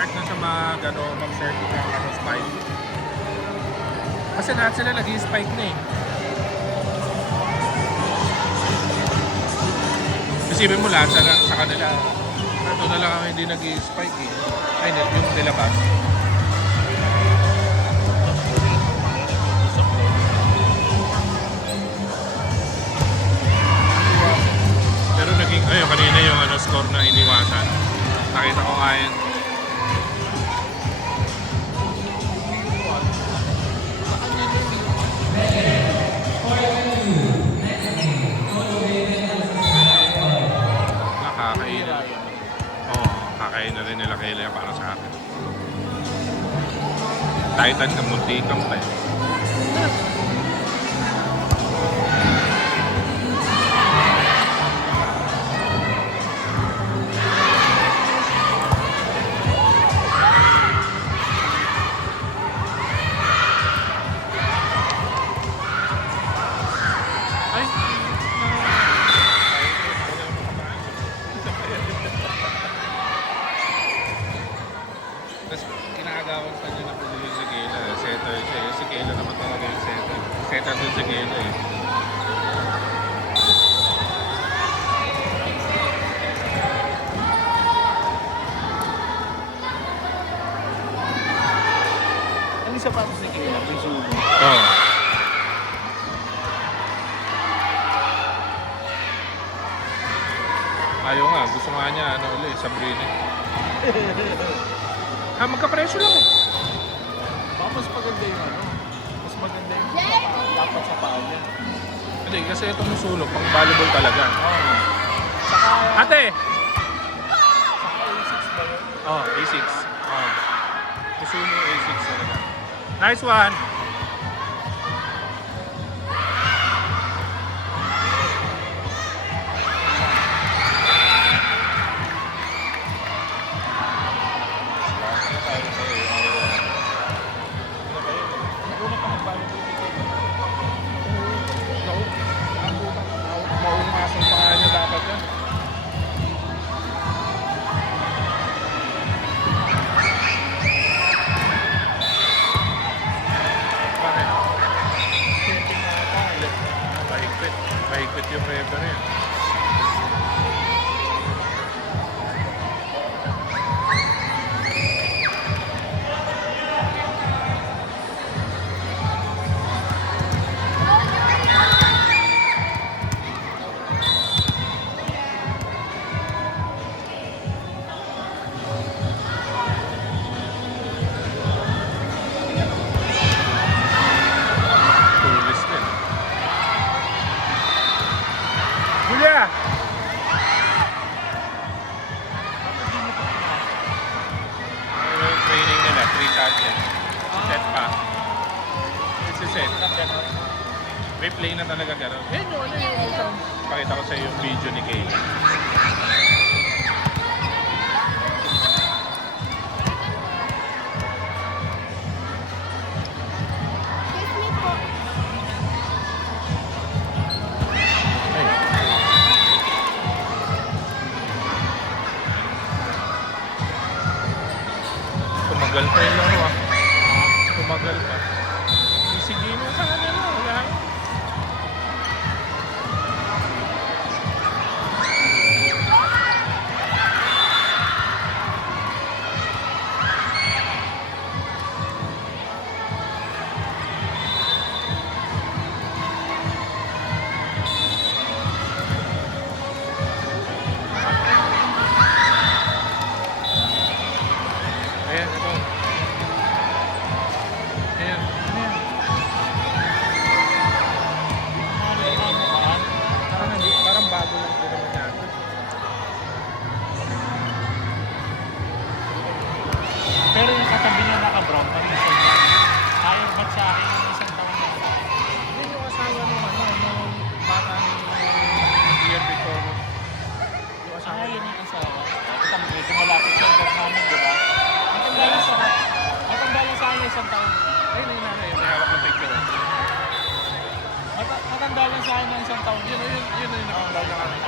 start na siya mag-circuit ng spike. Kasi lahat sila nag-i-spike na eh. Isipin mo lahat sa kanila. Ito na lang ang hindi nag-i-spike eh. Ay, yung nilabas. Pero naging, ayun, kanina yung score na iniwasan. Nakita ko nga yun. Nakakain. Oo, kakain na rin nila Kayla para sa akin. Titan ka, munti kang pa. Tapos kinakagawan pa niya na puli yung si Kayla. Setter siya. Si Kayla naman talaga yung setter. Setter dun si Kayla eh. Ano yung sapatos ni Kayla? Yung sumo. Oo. Ayaw nga. Gusto nga niya ulit. Sabrina. Magkapresyo lang eh. Baka mas maganda yung mas maganda yung dapat sa paa niya. Hindi, kasi itong sulok, pang volleyball talaga. Oo. Saka, Ate! saka A6 ba yun? Oh, A6. Oh. Gusto mo yung A6 talaga. Nice one! Una pa nag-volleyball ni Kayla. Maumasang pa nga niya dapat yan. Bakit? Skating na ata. Mahigpit. Mahigpit yung referee. Tulis din. Julia! Yung training nila, 3 shots eh. Set pa. It's a set. May play na talaga gano'n. Yan yun, ano yung isang... Pakita ko sa iyo yung video ni Kayla. Tumagal pa yung laro ah. Tumagal pa. Isigin mo sa kanila. Wala. Ayan, ito. Ayan. Parang bago lang din naman natin. Pero yung katabi niya naka-brown, parang isa niya. Ayaw ba't sa akin yung isang taon na? Yun yung asawa nung nung bata ni year before. Yung asawa. Yun yung asawa. Ito medyo malapit siya ang namin, di ba? Matanda lang sa akin isang taon. Ayun na yung nanay, yung may hawak ng picture. Matanda lang sa akin ng isang taon. Yun yung nakakabal na kami.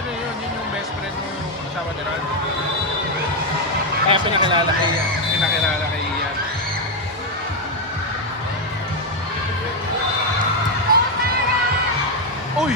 Ano yun yung best friend mo asawa ni Ralph. Kaya pinakilala kay Ian. Pinakilala kay Ian. Uy!